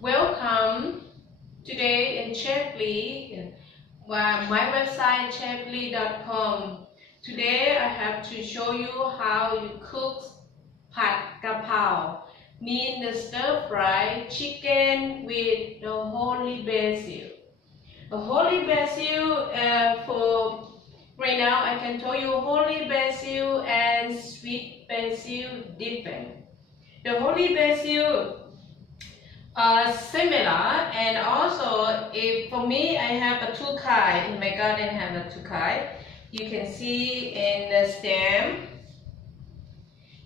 Welcome today in Chefly, my website chefly.com. Today I have to show you how you cook pad kapao, mean the stir-fried chicken with the holy basil. The holy basil for right now I can tell you holy basil and sweet basil different. The holy basil similar, and also for me I have a two kind in my garden. I have a two kind. You can see in the stem.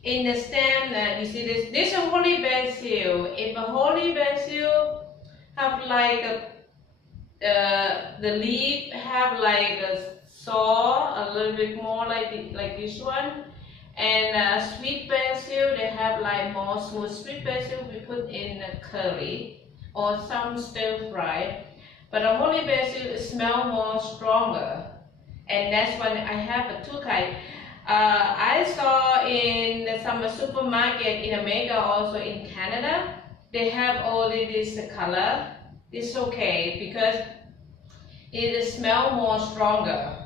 In the stem, you see this. This is holy basil. If a holy basil have like the leaf have like a saw a little bit more like this one. And sweet basil, they have like more smooth. Sweet basil we put in curry or some stir fry. But the holy basil smell more stronger, and that's why I have a two kind. I saw in some supermarket in America, also in Canada, they have only this color. It's okay because it smell more stronger.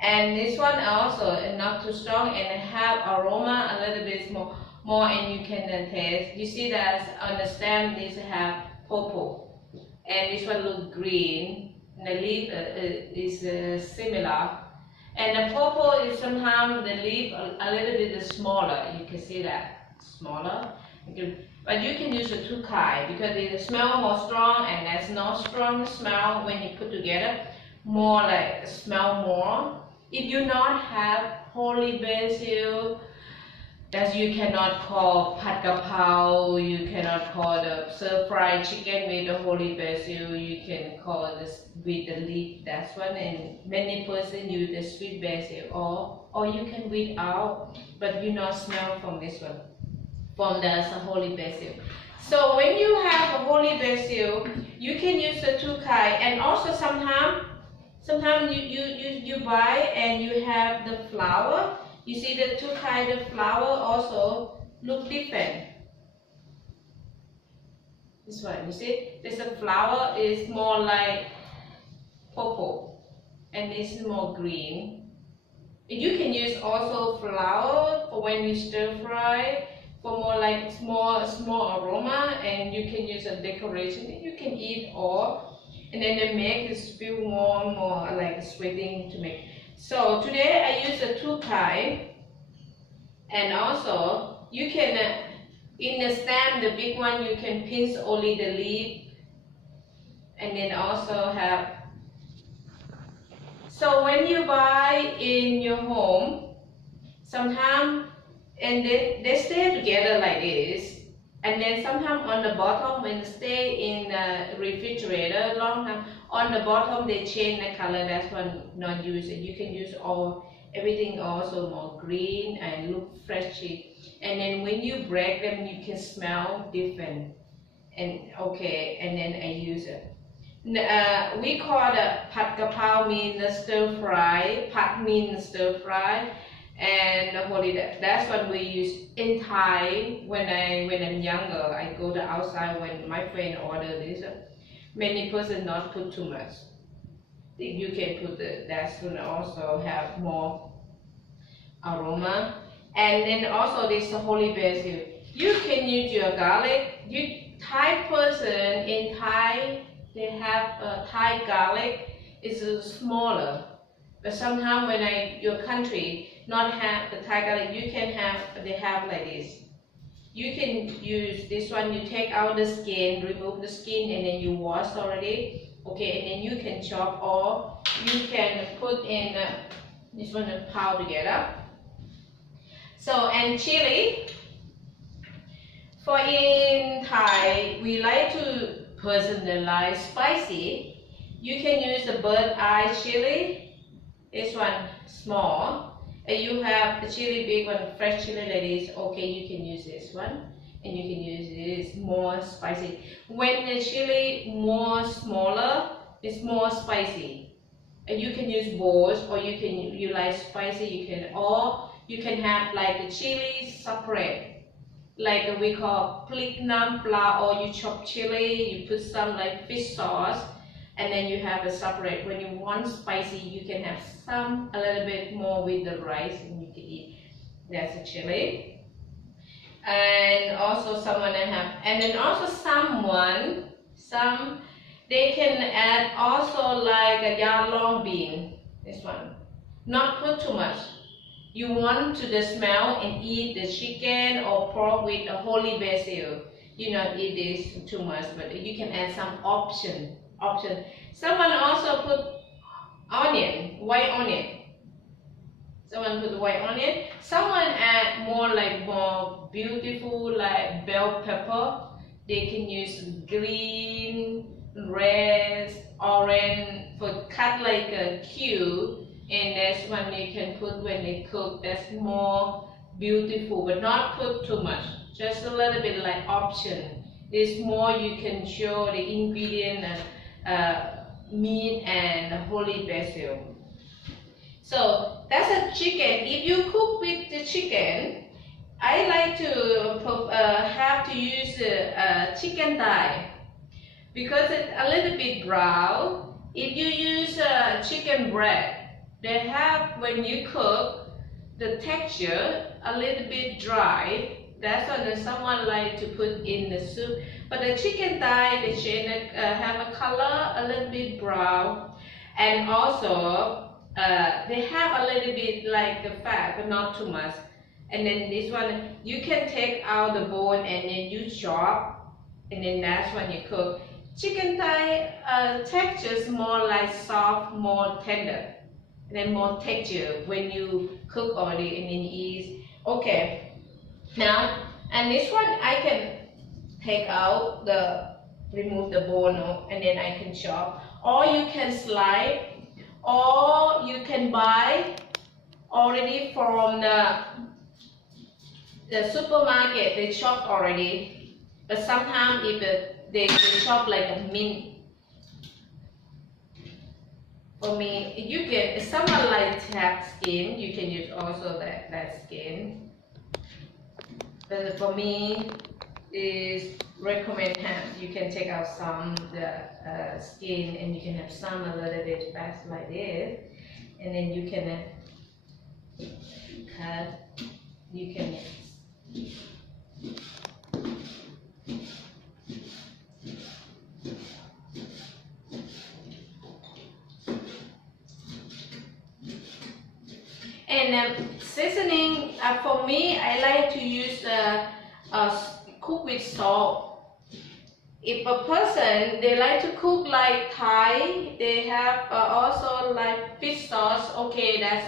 And this one also is not too strong and have aroma a little bit more, and you can taste. You see that on the stem this have purple, and this one look green. And the leaf is similar, and the purple is sometimes the leaf a little bit smaller. You can see that smaller. But you can use the two kind because it smell more strong, and there's no strong smell when you put together. More like smell more. If you not have holy basil, that you cannot call pad kapao, you cannot call the stir-fried chicken with the holy basil, you can call this with the leaf. That's one, and many person use the sweet basil, or you can without, but you not smell from this one, from the holy basil. So when you have a holy basil, you can use the two kind, and also sometimes you buy and you have the flower. You see the two kind of flower also look different. This one, you see, this flower is more like purple, and this is more green. You can use also flower for when you stir fry for more like small aroma, and you can use a decoration. You can eat all. And then they make it feel more like sweeting to make. So today I use the two kind, and also you can in the stem, the big one, you can pinch only the leaf, and then also have. So when you buy in your home, sometimes and they stay together like this. And then sometimes on the bottom, when they stay in the refrigerator long time, on the bottom they change the color. That's one not use it. You can use everything also more green and look freshy. And then when you break them, you can smell different. And okay, and then I use it. We call the pad kapao mean the stir fry. Pad means stir fry. And the holy, that's what we use in Thai. When I'm younger, I go to outside when my friend order this. Many person not put too much. You can put that one also have more aroma. And then also this holy basil. You can use your garlic. Thai person in Thai, they have Thai garlic. It's smaller. But sometimes when your country not have the Thai garlic, you can have, they have like this. You can use this one, you take out the skin, remove the skin, and then you wash already. Okay, and then you can chop, or you can put in this one and pound together. So, and chili. For in Thai, we like to personalize spicy. You can use the bird eye chili. This one small. And you have the chili big one, fresh chili like this. Okay, you can use this one, and you can use this more spicy. When the chili more smaller, it's more spicy. And you can use bowls, or you like spicy. You can have like the chili separate. like we call plik nam pla, or you chop chili, you put some like fish sauce, and then you have a separate. When you want spicy, you can have some a little bit more with the rice, and you can eat. That's a chili. And also someone I have, and then also some they can add also like a yalong bean. This one, not put too much. You want to the smell and eat the chicken or pork with a holy basil. You not eat this too much, but you can add some option. Someone also put onion, white onion. Someone put white onion. Someone add more beautiful like bell pepper. They can use green, red, orange for cut like a cube. And that's one you can put when they cook. That's more beautiful, but not put too much. Just a little bit like option. This more you can show the ingredient meat and holy basil. So that's a chicken. If you cook with the chicken, I like to have to use chicken thigh because it's a little bit brown. If you use chicken breast, they have when you cook the texture a little bit dry. That's why someone like to put in the soup. But the chicken thigh, the chicken have a color a little bit brown, and also they have a little bit like the fat, but not too much. And then this one, you can take out the bone and then you chop, and then that's when you cook. Chicken thigh texture is more like soft, more tender, and then more texture when you cook already and then eat. Okay, now, and this one I can take out remove the bone, and then I can chop, or you can slice, or you can buy already from the supermarket. They chop already, but sometimes if they chop like a mint. For me, you can, if someone like have skin, you can use also that skin. But for me, is recommend have, you can take out some the skin, and you can have some a little bit fast like this, and then you can cut. You can and seasoning. For me, I like to use cook with salt. If a person they like to cook like Thai, they have also like fish sauce. Okay, that's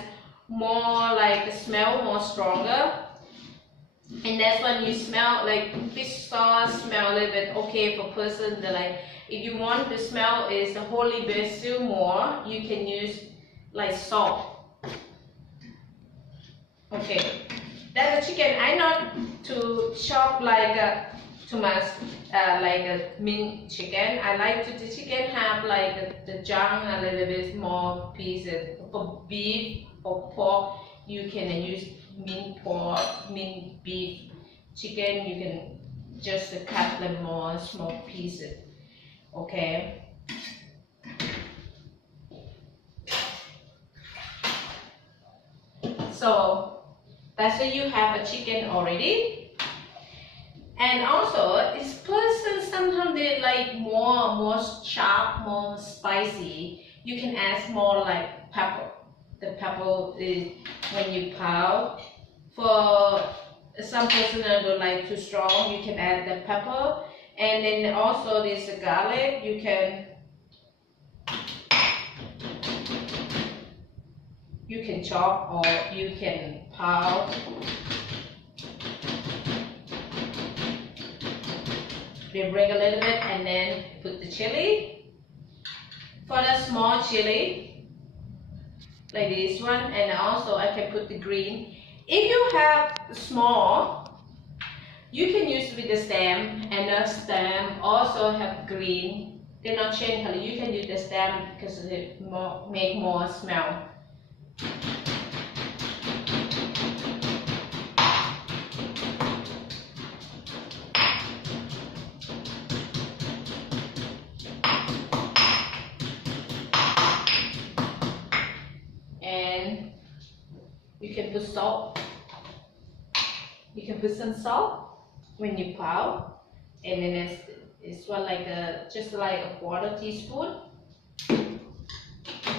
more like the smell more stronger, and that's when you smell like fish sauce smell a little bit okay for person that like. If you want the smell is the holy basil more, you can use like salt. Okay, that's the chicken. I not to chop like too much like a mint chicken. I like to the chicken have like the junk a little bit more pieces. For beef or pork, you can use mint pork, mint beef. Chicken, you can just cut them more small pieces. Okay. So that's why you have a chicken already. And also, this person sometimes they like more sharp, more spicy. You can add more like pepper. The pepper is when you pound. For some person that don't like too strong, you can add the pepper. And then also this garlic, you can chop or you can pound. They break a little bit and then put the chili. For the small chili, like this one, and also I can put the green. If you have small, you can use with the stem, and the stem also have green. They not change color. You can use the stem because it make more smell. You can put salt. You can put some salt when you pound, and then it's what like just like a quarter teaspoon.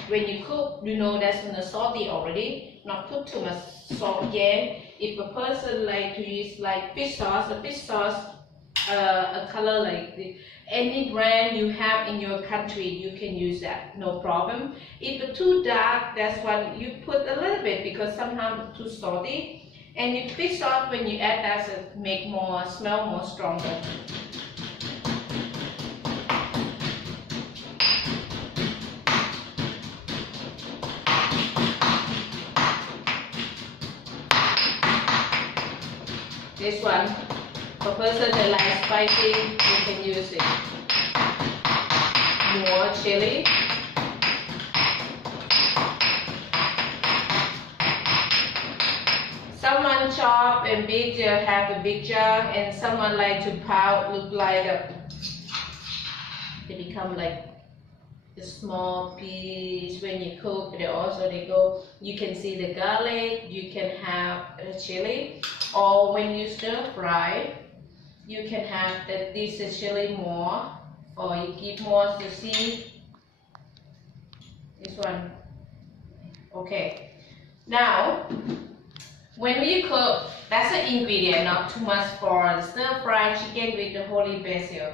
When you cook, you know that's gonna salty already. Not put too much salt again. If a person like to use like fish sauce, a color like any brand you have in your country, you can use that, no problem. If it's too dark, that's why you put a little bit because sometimes it's too salty. And if fish sauce, when you add that, it make more smell more stronger. This one, for person that like spicy, you can use it. More chili. Someone chop and big have a big jar, and someone like to pound, look like they become like a small piece when you cook. You can see the garlic, you can have a chili, or when you stir fry, you can have this chili more, or you keep more to see. This one. Okay. Now, when we cook, that's an ingredient, not too much for the stir-fried chicken with the holy basil.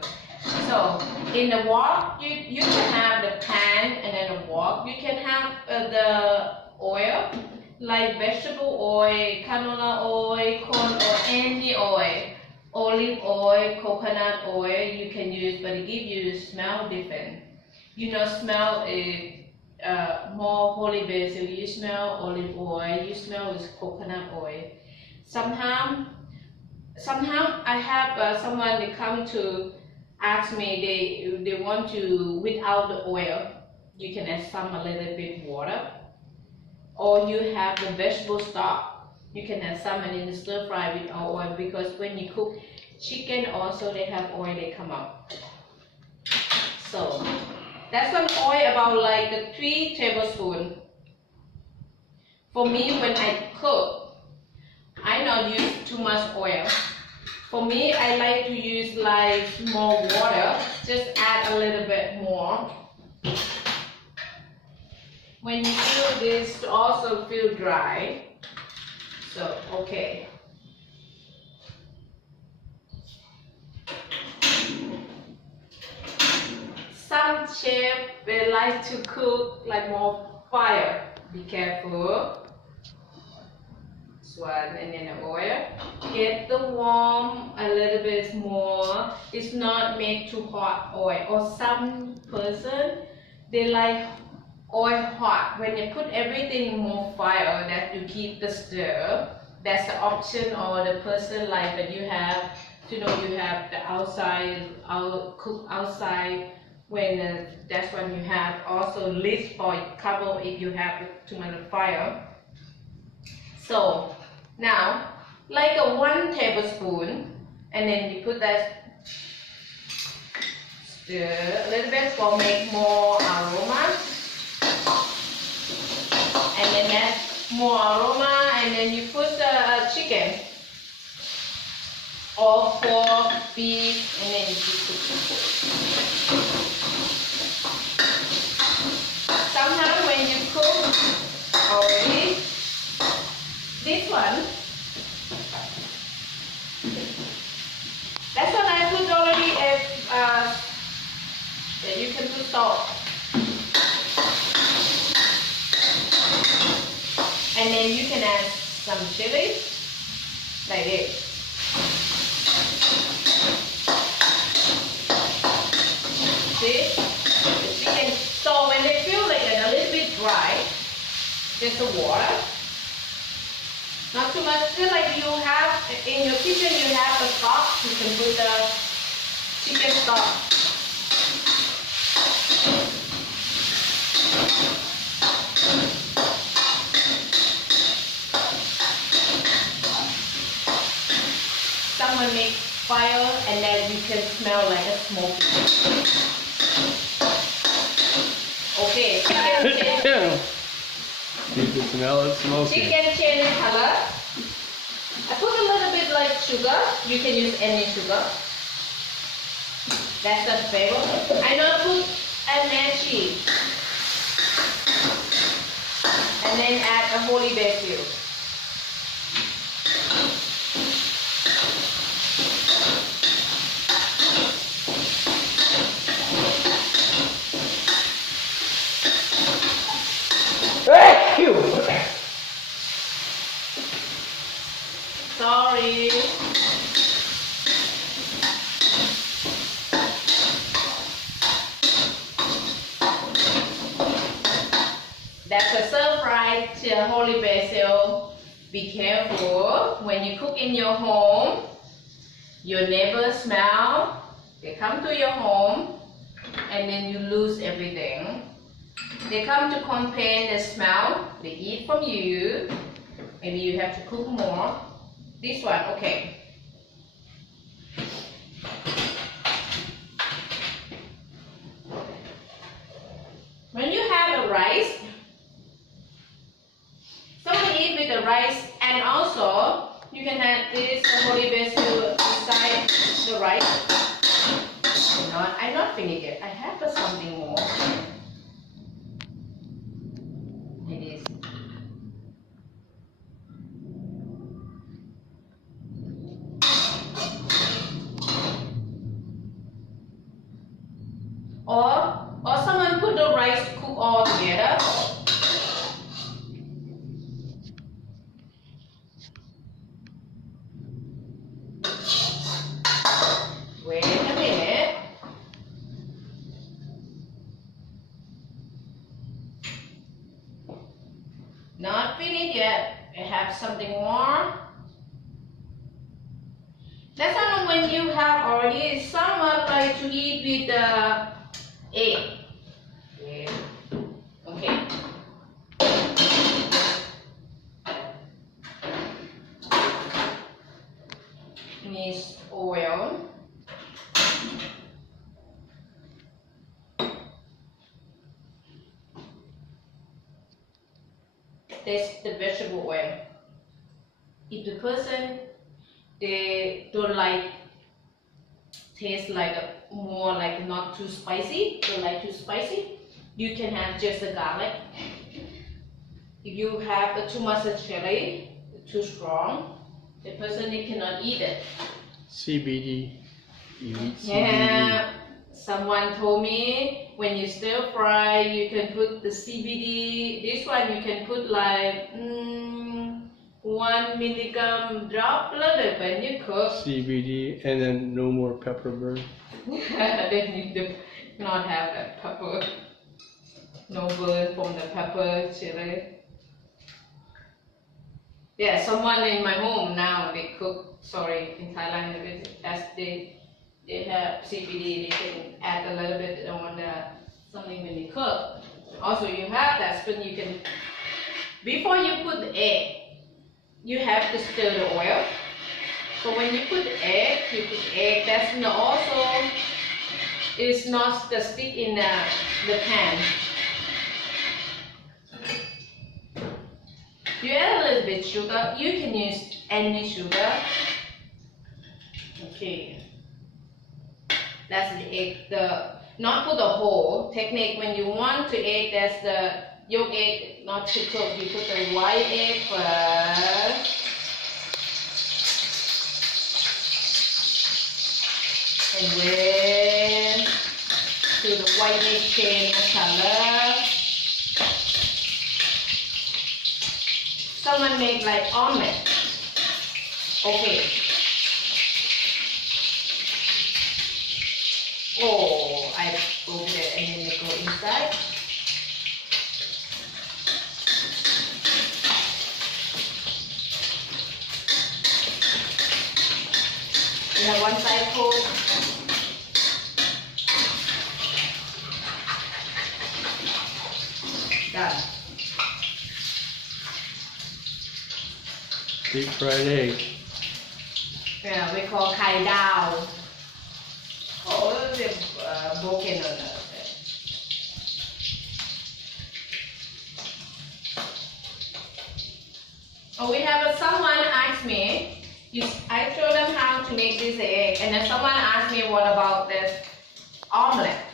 So, in the wok, you can have the pan, and then the wok, you can have the oil, like vegetable oil, canola oil, corn oil, any oil, olive oil, coconut oil, you can use, but it gives you smell different. You know, smell is more holy basil, you smell olive oil, you smell with coconut oil. Sometimes I have someone that come to ask me they want to without the oil. You can add a little bit water, or you have the vegetable stock. You can add some and then stir fry with oil, because when you cook chicken also they have oil they come out. So that's some oil about like the 3 tablespoons. For me, when I cook, I not use too much oil. For me, I like to use like more water, just add a little bit more. When you feel this, also feel dry. So, okay. Some chefs, they like to cook like more fire. Be careful. One, and then the oil. Get the warm a little bit more. It's not made too hot oil. Or some person they like oil hot. When you put everything more fire, that you keep the stir. That's the option, or the person like that you have. You know, you have the outside, cook outside. When that's when you have also lid for cover if you have too much fire. So now, like a 1 tablespoon, and then you put that, stir a little bit for make more aroma, and then add more aroma, and then you put the chicken, or pork, beef, and then you put. Sometimes when you cook already, this one, that's what I put already. You can put salt, and then you can add some chili, like this. See, the chicken. So when they feel like a little bit dry, just the water. Not too much. Feel like you have in your kitchen, you have the stock. You can put the chicken stock. Someone make fire, and then you can smell like a smoke. Okay. can smell it smoking. Chicken change color. I put a little bit like sugar. You can use any sugar. That's the flavor. I now put anachi. And then add a holy basil. Sorry. That's a stir fry to holy basil. Be careful when you cook in your home. Your neighbors smell. They come to your home and then you lose everything. They come to complain the smell. They eat from you. Maybe you have to cook more. This one, okay. When you have a rice, someone eat with the rice, and also you can have this holy basil inside the rice. I'm not finished yet. I have something more. It is. Or someone put the rice cook all together. Wait a minute. Not finished yet. I have something more. That's not when you have already. Someone like to eat with the egg. Okay. Needs oil. That's the vegetable oil. If the person they don't like taste like more like not too spicy, don't like too spicy, you can have just the garlic. If you have too much chili, too strong, the person they cannot eat it. CBD. You eat CBD. Yeah, someone told me when you stir fry, you can put the CBD. This one you can put like 1 milligram drop little when you cook. CBD, and then no more pepper burn. Then you do not have that pepper. No burn from the pepper chili. Yeah, someone in my home now they cook. Sorry, in Thailand, as they have CBD, they can add a little bit on the something when they cook. Also, you have that spoon. You can before you put the egg, you have to stir the oil. So when you put egg, you put egg. That's not also is not the stick in the pan. You add a little bit sugar. You can use any sugar. Okay. That's the egg. Not put the whole technique. When you want to egg, that's the yolk egg, not to cook. You put the white egg first. And then to the white egg change color. Someone make like omelet. Okay. Oh, I open it and then they go inside. You have one side cooked. Done. Deep fried egg. Yeah, we call kai dao. Oh, the broken on I show them how to make this egg, and then someone asked me what about this omelette.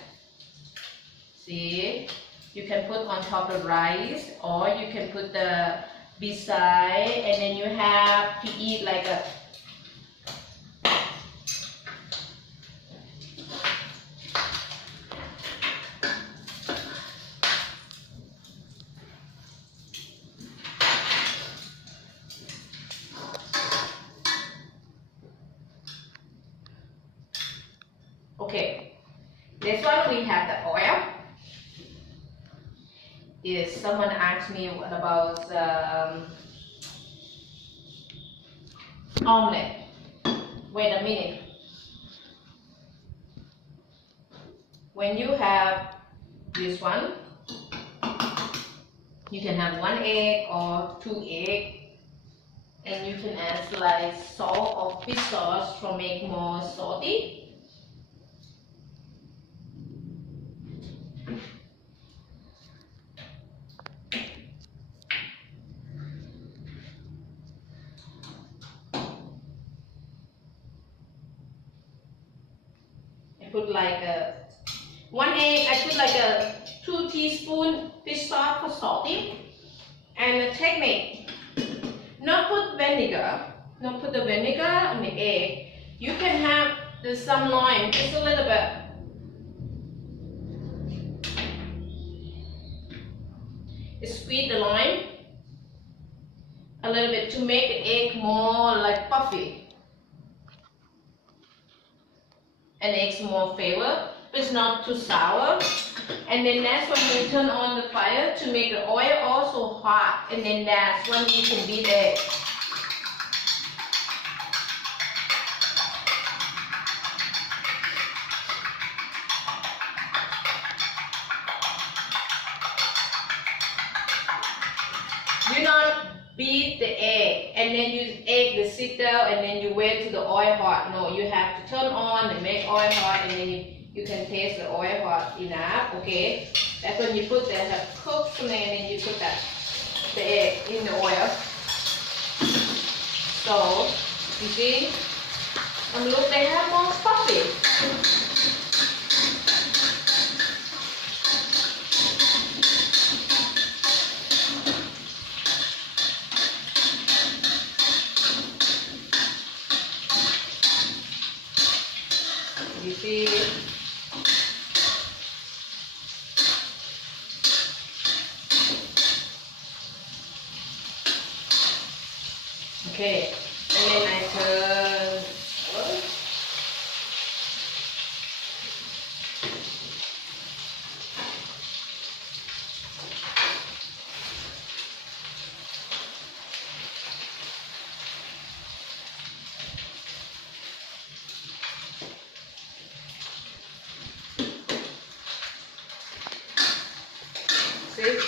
See, you can put on top of rice, or you can put the beside, and then you have to eat like a okay. This one we have the oil. Is someone asked me what about omelette. Wait a minute. When you have this one, you can have 1 egg or 2 eggs, and you can add like salt or fish sauce to make more salty. I put like 1 egg. I put like a 2 teaspoons fish sauce for salty, and the technique. Not put vinegar. Not put the vinegar on the egg. You can have some lime, just a little bit. Squeeze the lime a little bit to make the egg more like puffy, and eggs more flavor. It's not too sour. And then that's when you turn on the fire to make the oil also hot, and then that's when you can beat it. Do not beat the egg and then use egg to sit down and then you wait till the oil hot. No, you have to turn on and make oil hot, and then you can taste the oil hot enough. Okay, that's when you put that cooked, and then you put the egg in the oil. So you see, look, they have more puffy. You see, okay, and then I turn. See?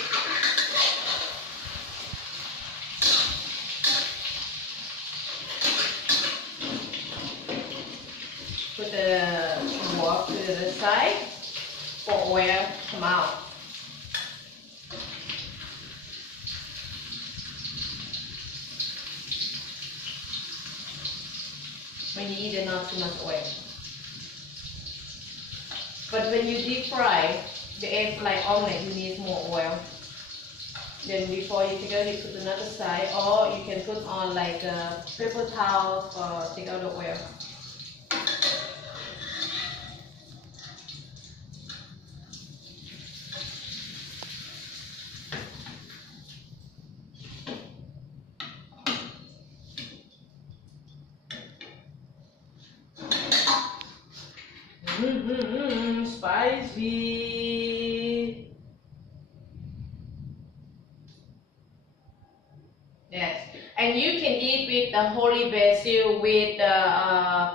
Put the wok to the side for oil to come out. When you eat it, not too much oil. But when you deep fry the egg like omelette, you need more oil. Then before you take out, you put another side, or you can put on like a paper towel for take out the oil. Spicy. Yes, and you can eat with the holy basil with the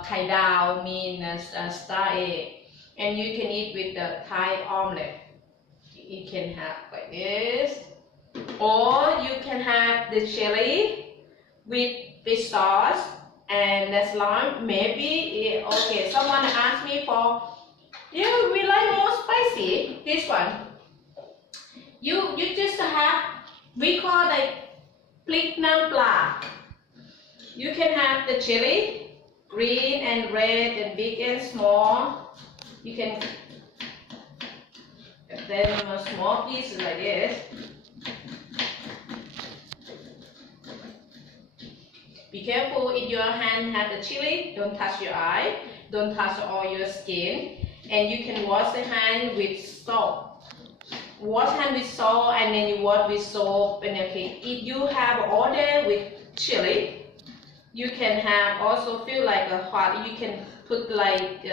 kai dao, star egg, and you can eat with the Thai omelette. You can have like this, or you can have the chili with fish sauce and the lime. Maybe okay. Someone asked me for, yeah, we like more spicy. This one, you just have, we call like พริกน้ำปลา You can have the chili, green and red and big and small. You can cut them in small pieces like this. Be careful if your hand have the chili, don't touch your eye, don't touch all your skin. And you can wash the hand with salt. Wash hand with salt and then you wash with soap. And okay, if you have order with chili, you can have also feel like a hot, you can put like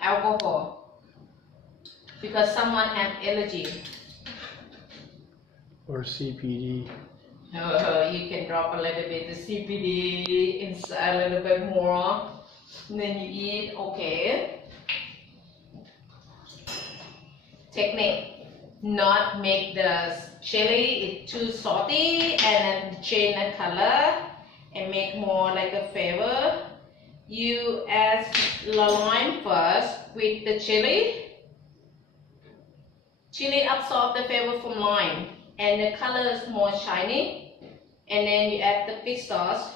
alcohol because someone have allergy. Or CBD. You can drop a little bit the CBD inside a little bit more. And then you eat, okay. Technique. Not make the chili too salty and then change the color and make more like a flavor. You add the lime first with the chili. Chili absorb the flavor from lime and the color is more shiny. And then you add the fish sauce.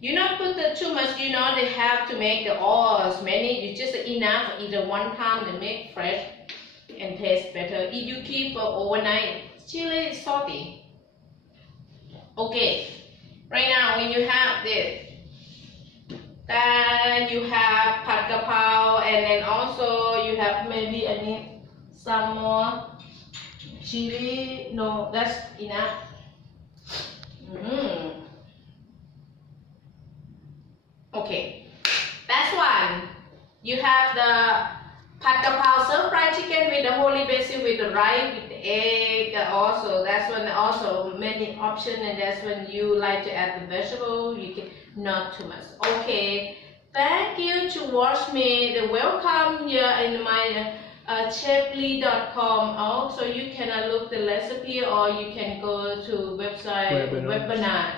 You not put too much, you know, they have to make the all as many. You just enough either one time to make fresh and taste better. If you keep overnight, chili is salty. Okay, right now when you have this, then you have pad kapao and then also you have maybe I need some more chili. No, that's enough. Okay, that's one. You have the pad kapao stir fried chicken with the holy basil with the rice with the egg. Also, that's when also many options, and that's when you like to add the vegetable. You can not too much. Okay, thank you to watch me. Welcome here in my chefly.com. Also, you can look the recipe or you can go to website webinar.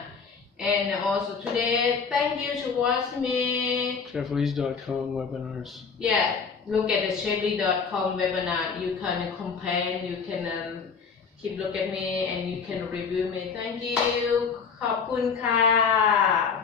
And also today, thank you to watch me. Chefleys.com webinars. Yeah, look at the chefly.com webinar. You can compare, you can keep look at me and you can review me. Thank you. ขอบคุณค่ะ